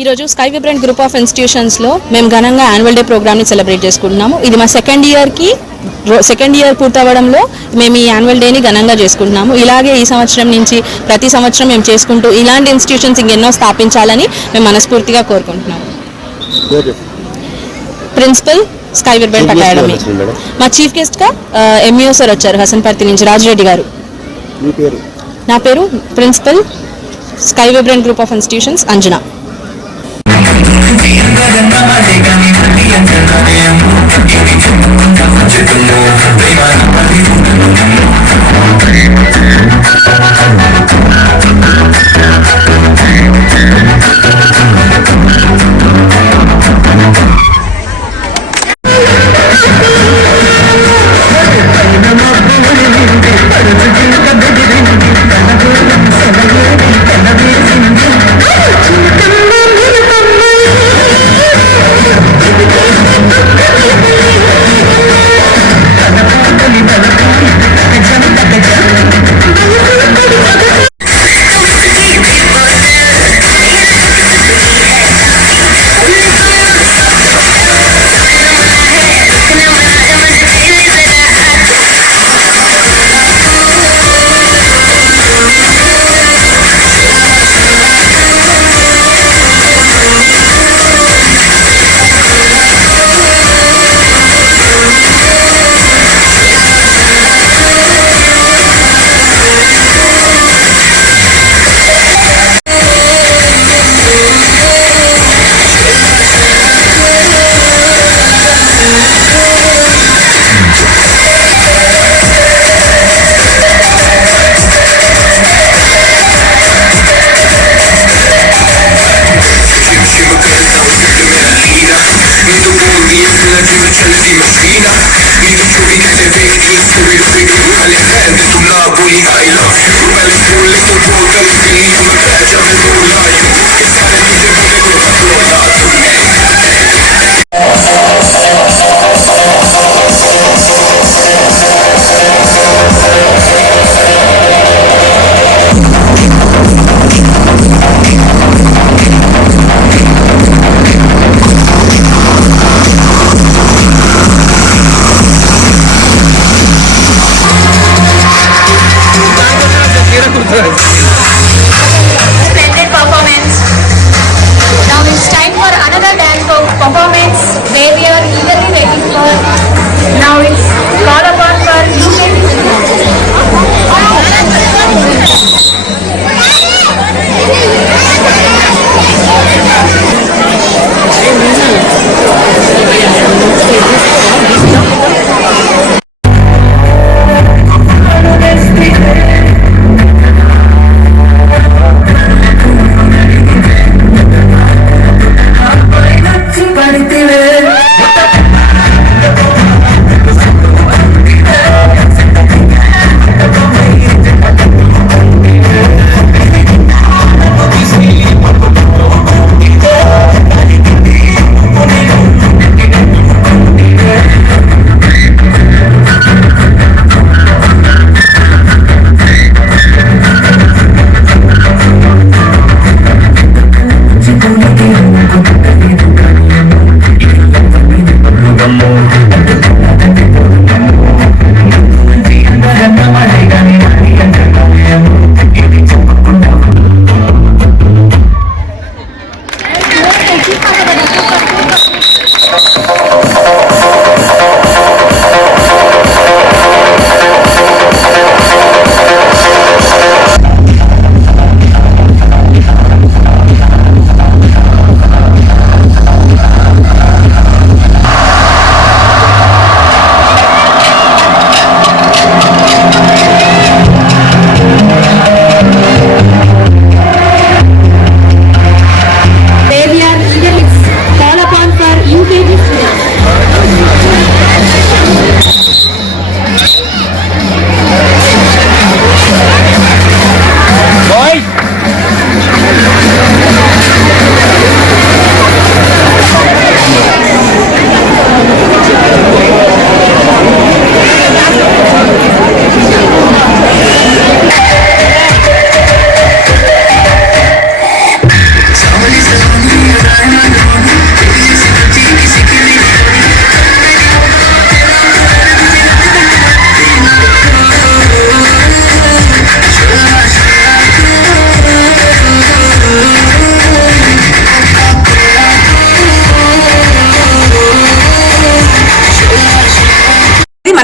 ఈరోజు sky vibrant group of ఇన్స్టిట్యూషన్స్లో మేము ఘనంగా యాన్యువల్ డే ప్రోగ్రామ్ని సెలబ్రేట్ చేసుకుంటున్నాము. ఇది మా సెకండ్ ఇయర్ పూర్తవడంలో మేము ఈ యాన్యువల్ డేని ఘనంగా చేసుకుంటున్నాము. ఇలాగే ఈ సంవత్సరం నుంచి ప్రతి సంవత్సరం మేము చేసుకుంటూ ఇలాంటి ఇన్స్టిట్యూషన్స్ ఇంకెన్నో స్థాపించాలని మేము మనస్ఫూర్తిగా కోరుకుంటున్నాము. Principal sky vibrant academy. మా చీఫ్ గెస్ట్గా ఎంఈఓ సార్ వచ్చారు, హసన్పర్తి నుంచి రాజరెడ్డి గారు. నా పేరు principal sky vibrant group of institutions Anjana.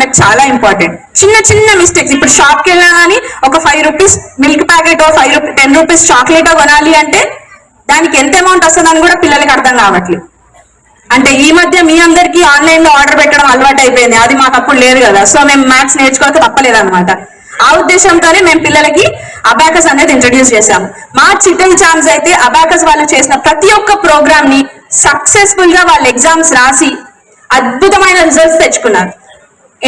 మనకు చాలా ఇంపార్టెంట్. చిన్న చిన్న మిస్టేక్స్, ఇప్పుడు షాప్కి వెళ్ళినా కానీ ఒక 5 rupees milk packet, 10 rupees chocolate కొనాలి అంటే దానికి ఎంత అమౌంట్ వస్తుందని కూడా పిల్లలకి అర్థం కావట్లేదు. అంటే ఈ మధ్య మీ అందరికీ ఆన్లైన్ లో ఆర్డర్ పెట్టడం అలవాటు అయిపోయింది, అది మాకు అప్పుడు లేదు కదా. సో మేము మ్యాథ్స్ నేర్చుకోక తప్పలేదు అనమాట. ఆ ఉద్దేశంతోనే మేము పిల్లలకి అబాకస్ అనేది ఇంట్రడ్యూస్ చేశాము. మా చిటిల్ ఛాన్స్ అయితే అబాకస్ వాళ్ళు చేసిన ప్రతి ఒక్క ప్రోగ్రామ్ ని సక్సెస్ఫుల్ గా వాళ్ళ ఎగ్జామ్స్ రాసి అద్భుతమైన రిజల్ట్స్ తెచ్చుకున్నారు.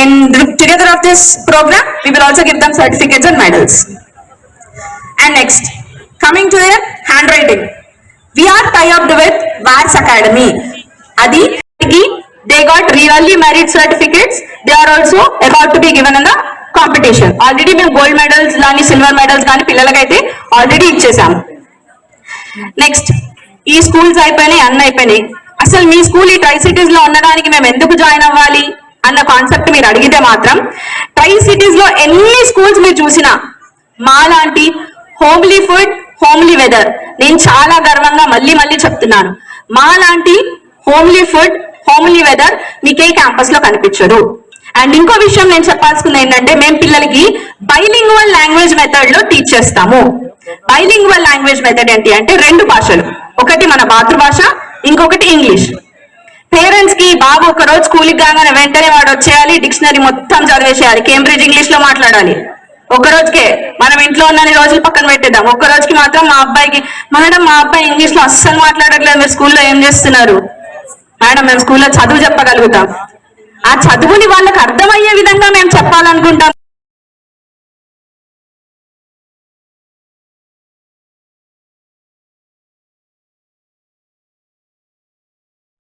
In together of this program we will also give them certificates and medals. And next, coming to their handwriting, we are tied with VARS Academy. Adi they got really merit certificates. They are also about to be given in the competition. Already మేము gold medals కానీ silver medals కానీ పిల్లలకైతే already ఇచ్చేసాము. Next, ఈ schools అయిపోయినాయి, అన్ని అయిపోయినాయి. అసలు మీ school ఈ ట్రై సిటీస్ లో ఉండడానికి మేము ఎందుకు జాయిన్ అవ్వాలి అన్న కాన్సెప్ట్ మీరు అడిగితే మాత్రం, ట్రై సిటీస్ లో ఎన్ని స్కూల్స్ మీరు చూసినా మాలాంటి హోమ్లీ ఫుడ్, హోమ్లీ వెదర్, నేను చాలా గర్వంగా మళ్ళీ మళ్ళీ చెప్తున్నాను, మాలాంటి హోమ్లీ ఫుడ్, హోమ్లీ వెదర్ మీకే క్యాంపస్ లో కనిపించదు. అండ్ ఇంకో విషయం నేను చెప్పాల్సింది ఏంటంటే, మేము పిల్లలకి బైలింగ్వల్ లాంగ్వేజ్ మెథడ్ లో టీచ్ చేస్తాము. బైలింగ్వల్ లాంగ్వేజ్ మెథడ్ ఏంటి అంటే 2 భాషలు, ఒకటి మన మాతృభాష, ఇంకొకటి ఇంగ్లీష్. పేరెంట్స్ కి బాబు ఒక రోజు స్కూల్కి కాగానే వెంటనే వాడు వచ్చేయాలి, డిక్షనరీ మొత్తం చదివేసేయాలి, కేంబ్రిడ్జ్ ఇంగ్లీష్ లో మాట్లాడాలి. ఒక రోజుకే మనం ఇంట్లో ఉన్న రోజులు పక్కన పెట్టేద్దాం. ఒక్క రోజుకి మాత్రం మా అబ్బాయికి, మేడం మా అబ్బాయి ఇంగ్లీష్ లో అస్సలు మాట్లాడట్లేదు, మీరు స్కూల్లో ఏం చేస్తున్నారు? మేడం మేము స్కూల్లో చదువు చెప్పగలుగుతాం. ఆ చదువుని వాళ్ళకి అర్థమయ్యే విధంగా మేము చెప్పాలనుకుంటాం.